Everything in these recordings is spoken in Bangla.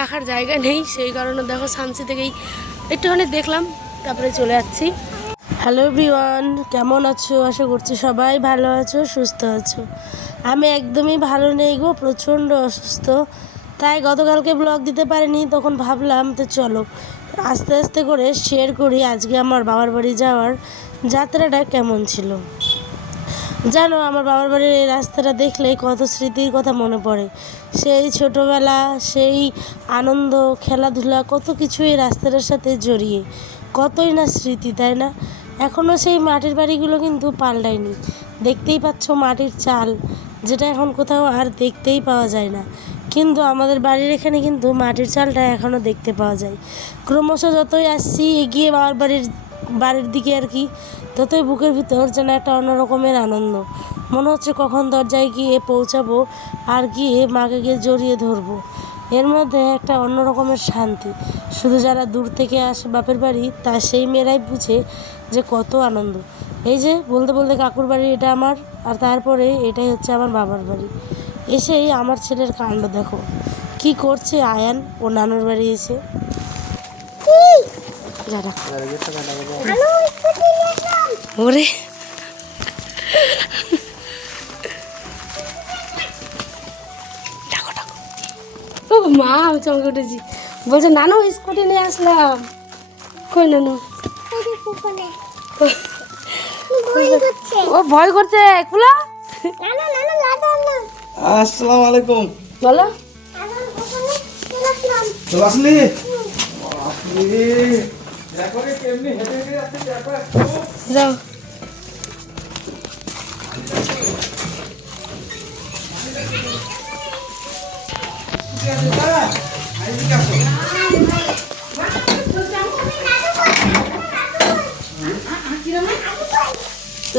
রাখার জায়গা নেই, সেই কারণে দেখো সামসি থেকেই একটুখানি দেখলাম, তারপরে চলে যাচ্ছি। হ্যালো এভরিওয়ান, কেমন আছো? আশা করছি সবাই ভালো আছো, সুস্থ আছো। আমি একদমই ভালো নেই গো, প্রচণ্ড অসুস্থ। তাই গতকালকে ব্লগ দিতে পারিনি, তখন ভাবলাম তো চলো আস্তে আস্তে করে শেয়ার করি আজকে আমার বাবার বাড়ি যাওয়ার যাত্রাটা কেমন ছিল। জানো, আমার বাবার বাড়ির এই রাস্তাটা দেখলেই কত স্মৃতির কথা মনে পড়ে। সেই ছোটোবেলা, সেই আনন্দ, খেলাধুলা, কত কিছু এই রাস্তাটার সাথে জড়িয়ে, কতই না স্মৃতি, তাই না? এখনও সেই মাটির বাড়িগুলো কিন্তু পাল্টায়নি। দেখতেই পাচ্ছ মাটির চাল, যেটা এখন কোথাও আর দেখতেই পাওয়া যায় না। কিন্তু আমাদের বাড়ির এখানে কিন্তু মাটির চালটা এখনও দেখতে পাওয়া যায়। ক্রমশ যতই আসছি এগিয়ে বাবার বাড়ির দিকে আর কি, ততই বুকের ভিতর যেন একটা অন্যরকমের আনন্দ। মনে হচ্ছে কখন দরজায় গিয়ে পৌঁছাবো আর গিয়ে মাকে গিয়ে জড়িয়ে ধরবো। এর মধ্যে একটা অন্য রকমের শান্তি। শুধু যারা দূর থেকে আসে বাপের বাড়ি, তা সেই মেয়েরাই বুঝে যে কত আনন্দ। এই যে বলতে বলতে কাকুর বাড়ি এটা আমার, আর তারপরে এটাই হচ্ছে আমার বাবার বাড়ি। এসেই আমার ছেলের কাণ্ড দেখো, কি করছে আয়ান ও নানুর বাড়ি এসে। ওরে ও মা, আমি চমকে উঠেছি। বলছে নানু স্কুটি নিয়ে আসলাম। কই নানু? ও ভয় করছে। খুলো। আসসালামু আলাইকুম। বলো। চলে আসলি? দেখো রে কেমনি হেঁটে হেঁটে যাচ্ছে, দেখো একটু। যাও।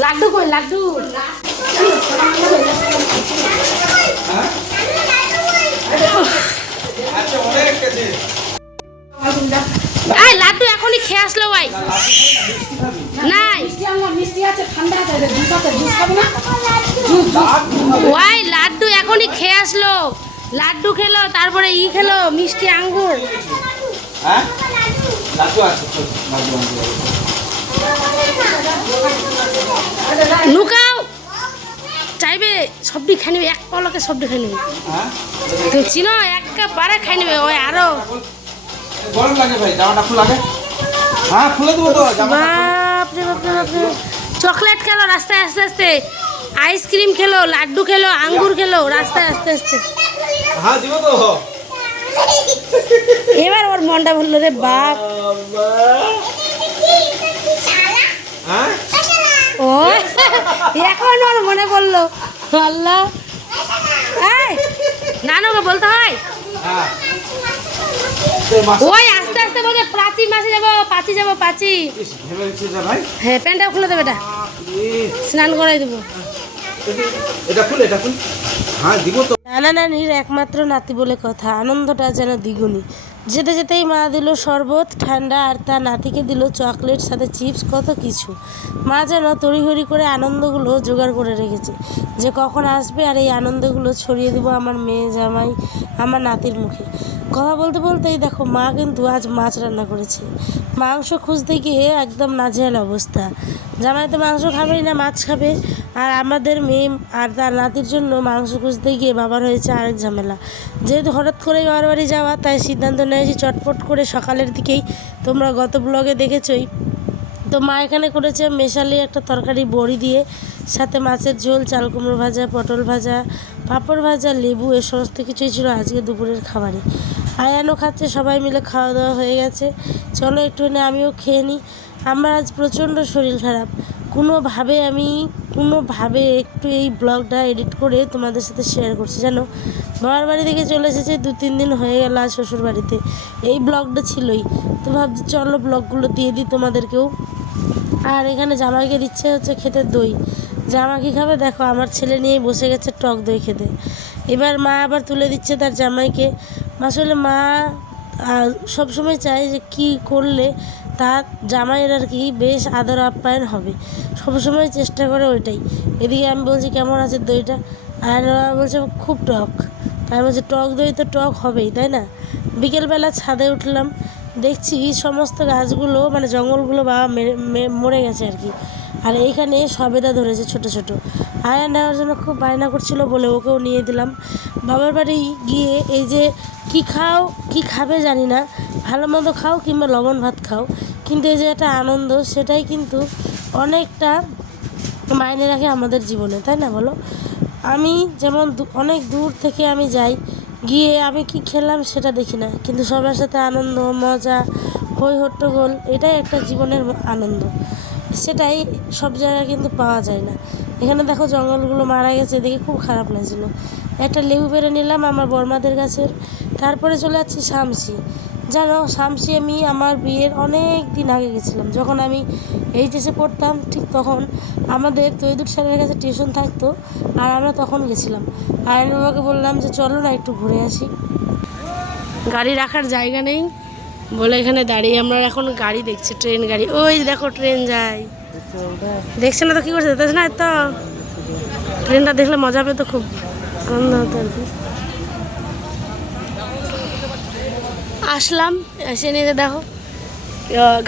লাড্ডু কই? লাড্ডু আচ্ছা, অনেক কেজি। এই লাড্ডু এখনই খেয়ে আসলো ভাই। নাই মিষ্টি আছে, ঠান্ডা আছে, জুস আছে, জুস খাবে না? ওই লাড্ডু এখনই খেয়ে আসলো। লাড্ডু খেলো, তারপরে খেলো মিষ্টি আঙ্গুর। হ্যাঁ, লাড্ডু আছে, লাড্ডু আছে। লুকাও, চাইবে সবটি খাই নেবে, এক পলকে সবটি খাই নেবে। হ্যাঁ, তো চিনো একেবারে খাই নেবে। ওই আরো গরম লাগে ভাই, জামাটা খুলে লাগে। হ্যাঁ, খুলে দেবো তো জামাটা। বাপরে বাপরে বাপরে। চকলেট খেলো রাস্তায় আস্তে আস্তে, আইসক্রিম খেলো, লাড্ডু খেলো, আঙ্গুর খেলো রাস্তায় আস্তে আস্তে। হ্যাঁ, দিব তো। এবার ওর মনটা বললো রে বাপ। হ্যাঁ, ও এখন ওর মনে পড়লো। আল্লাহ, এই নানুকে বলতে হয়। হ্যাঁ। তোর মাছ ওই আস্তে আস্তে বলছে পাঁচি মাসি যাবো, পাঁচি যাবো, পাঁচি। ইস, ভেবে দিচ্ছিস না ভাই? হ্যাঁ, প্যান্টটা খুলে দেবে, এটা স্নান করাই দেবো। এটা খুল, এটা খুল। হ্যাঁ, দিব তো। নানা নানির একমাত্র নাতি বলে কথা, আনন্দটা যেন দ্বিগুণী। যেতে যেতেই মা দিল শরবত ঠান্ডা, আর তার নাতিকে দিল চকলেট, সাথে চিপস, কত কিছু। মা যেন তড়িঘড়ি করে আনন্দগুলো জোগাড় করে রেখেছে, যে কখন আসবে আর এই আনন্দগুলো ছড়িয়ে দেবো আমার মেয়ে জামাই, আমার নাতির মুখে। কথা বলতে বলতেই দেখো মা কিন্তু আজ মাছ রান্না করেছে। মাংস খুঁজতে গিয়ে একদম নাজেহাল অবস্থা। জামাই তো মাংস খাবেই না, মাছ খাবে। আর আমাদের মেয়ে আর তার নাতির জন্য মাংস খুঁজতে গিয়ে বাবার হয়েছে আরেক ঝামেলা। যেহেতু হঠাৎ করেই বাবার বাড়ি যাওয়া, তাই সিদ্ধান্ত নিয়েছি চটপট করে সকালের দিকেই, তোমরা গত ব্লগে দেখেছই তো, মা এখানে করেছে মেশালি একটা তরকারি বড়ি দিয়ে, সাথে মাছের ঝোল, চাল কুমড়ো ভাজা, পটল ভাজা, পাঁপড় ভাজা, লেবু, এ সমস্ত কিছুই ছিল আজকে দুপুরের খাবারে। আয়ানও খাচ্ছে, সবাই মিলে খাওয়া দাওয়া হয়ে গেছে। চলো একটুখানি আমিও খেয়ে নিই। আমার আজ প্রচণ্ড শরীর খারাপ। কোনোভাবে একটু এই ব্লগটা এডিট করে তোমাদের সাথে শেয়ার করছি। জানো, বাবার বাড়ি থেকে চলে এসেছে, 2-3 দিন হয়ে গেল আজ শ্বশুর বাড়িতে। এই ব্লগটা ছিলই, তো ভাবছি চলো ব্লগগুলো দিয়ে দিই তোমাদেরকেও। আর এখানে জামাইকে দিচ্ছে হচ্ছে খেতে দই। জামা কী খাবে দেখো, আমার ছেলে নিয়েই বসে গেছে টক দই খেতে। এবার মা আবার তুলে দিচ্ছে তার জামাইকে। আসলে মা সবসময় চায় যে কী করলে তার জামাইয়ের আর কি বেশ আদর আপ্যায়ন হবে, সবসময় চেষ্টা করে ওইটাই। এদিকে আমি বলছি কেমন আছে দইটা, আর বলছে খুব টক। তার মধ্যে টক দই তো টক হবেই, তাই না? বিকেলবেলা ছাদে উঠলাম, দেখছি সমস্ত গাছগুলো মানে জঙ্গলগুলো বাবা মরে গেছে আর কি। আর এইখানে সবেদা ধরেছে ছোট ছোট। আয়া নেওয়ার জন্য খুব বায়না করছিল বলে ওকেও নিয়ে দিলাম। বাবার বাড়ি গিয়ে এই যে কি খাও কি খাবে জানি না, ভালো মন্দ খাও কিংবা লবণ ভাত খাও, কিন্তু এই যে একটা আনন্দ সেটাই কিন্তু অনেকটা মাইনে রাখে আমাদের জীবনে, তাই না বলো? আমি যেমন অনেক দূর থেকে আমি যাই, গিয়ে আমি কি খেলাম সেটা দেখি না, কিন্তু সবার সাথে আনন্দ মজা হই হট্টগোল এটাই একটা জীবনের আনন্দ। সেটাই সব জায়গায় কিন্তু পাওয়া যায় না। এখানে দেখো জঙ্গলগুলো মারা গেছে, দেখে খুব খারাপ লাগছিল। একটা লেবু পেড়ে নিলাম আমার বর্মাদের গাছের। তারপরে চলে যাচ্ছি শামসি। জানো শামসি আমি আমার বিয়ের অনেক দিন আগে গেছিলাম, যখন আমি এইচএসে পড়তাম ঠিক তখন আমাদের তৈদুর স্যারের কাছে টিউশন থাকতো, আর আমরা তখন গেছিলাম। আয়ন বাবাকে বললাম যে চলো না একটু ঘুরে আসি। গাড়ি রাখার জায়গা নেই বলে এখানে দাঁড়িয়ে আমরা এখন গাড়ি দেখছি, ট্রেন গাড়ি। ওই দেখো ট্রেন যায়, দেখছে না তো কী করছে, দেখছে না তো। ট্রেনটা দেখলে মজা পেতো, খুব আনন্দ হতো আর কি। আসলাম, এসে নিয়ে দেখো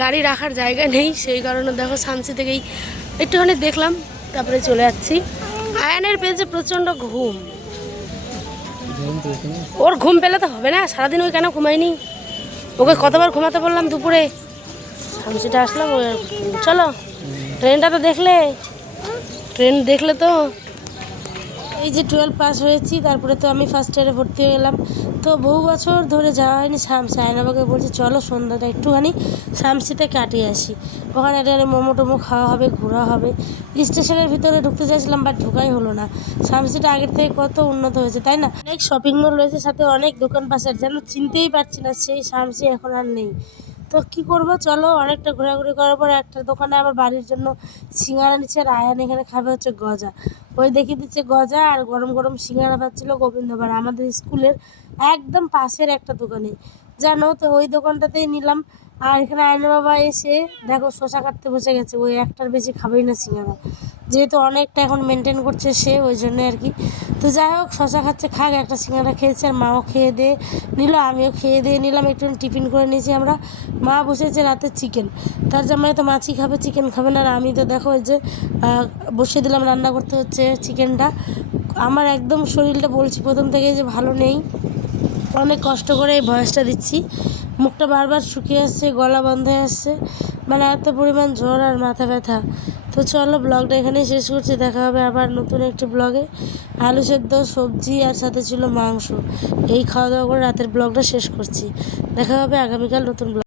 গাড়ি রাখার জায়গা নেই, সেই কারণে দেখো শামসি থেকেই একটুখানি দেখলাম, তারপরে চলে যাচ্ছি। আয়ানের পেয়েছে প্রচণ্ড ঘুম, ওর ঘুম পেলে তো হবে না, সারাদিন ওই কেন ঘুমায়নি, ওকে কতবার ঘুমাতে বললাম দুপুরে। শামসিটা আসলাম, চলো ট্রেনটা তো দেখলে, ট্রেন দেখলে তো। এই যে 12 পাস হয়েছি, তারপরে তো আমি ফার্স্ট ইয়ারে ভর্তি হয়ে গেলাম। তো বহু বছর ধরে যাওয়া হয়নি শামসি। আয়নাবাকে বলছি চলো সন্ধ্যাটা একটুখানি শামসিতে কাটিয়ে আসি, ওখানে একটা মোমো টোমো খাওয়া হবে, ঘোরা হবে। স্টেশনের ভিতরে ঢুকতে চাইছিলাম বাট ঢোকাই হলো না। শামসিটা আগের থেকে কত উন্নত হয়েছে, তাই না? অনেক শপিং মল রয়েছে, সাথে অনেক দোকান পাশে, যেন চিনতেই পারছি না সেই শামসি এখন আর নেই। তো কী করবো, চলো অনেকটা ঘোরাঘুরি করার পর একটা দোকানে আবার বাড়ির জন্য সিঙ্গারা নিচ্ছে, আর আয়ান এখানে খাবে হচ্ছে গজা। ওই দেখিয়ে দিচ্ছে গজা, আর গরম গরম সিঙ্গারা পাচ্ছিলো গোবিন্দবার আমাদের স্কুলের একদম পাশের একটা দোকানে, জানো তো ওই দোকানটাতেই নিলাম। আর এখানে আয়না বাবা এসে দেখো শসা কাটতে বসে গেছে, ওই একটার বেশি খাবেই না সিঙ্গারা, যেহেতু অনেকটা এখন মেনটেন করছে সে, ওই জন্য আর কি। তো যাই হোক শসা খাচ্ছে, খাক, একটা সিঙ্গারা খেয়েছে, আর মাও খেয়ে দিয়ে নিল, আমিও খেয়ে দিয়ে নিলাম, একটু টিফিন করে নিয়েছি আমরা। মা বসেছে রাতে চিকেন, তার জামাই তো মাছই খাবে, চিকেন খাবে না। আর আমি তো দেখো ওই যে বসিয়ে দিলাম, রান্না করতে হচ্ছে চিকেনটা। আমার একদম শরীরটা বলছি প্রথম থেকেই যে ভালো নেই, অনেক কষ্ট করে এই ভয়েসটা দিচ্ছি, মুখটা বারবার শুকিয়ে আসছে, গলা বন্ধ হয়ে আসছে, মানে এত পরিমাণ জ্বর আর মাথা ব্যথা। তো চলো ব্লগটা এখানেই শেষ করছি, দেখা হবে আবার নতুন একটি ব্লগে। আলু সেদ্ধ, সবজি আর সাথে ছিল মাংস, এই খাওয়া দাওয়া করে রাতের ব্লগটা শেষ করছি। দেখা হবে আগামীকাল নতুন ব্লগ।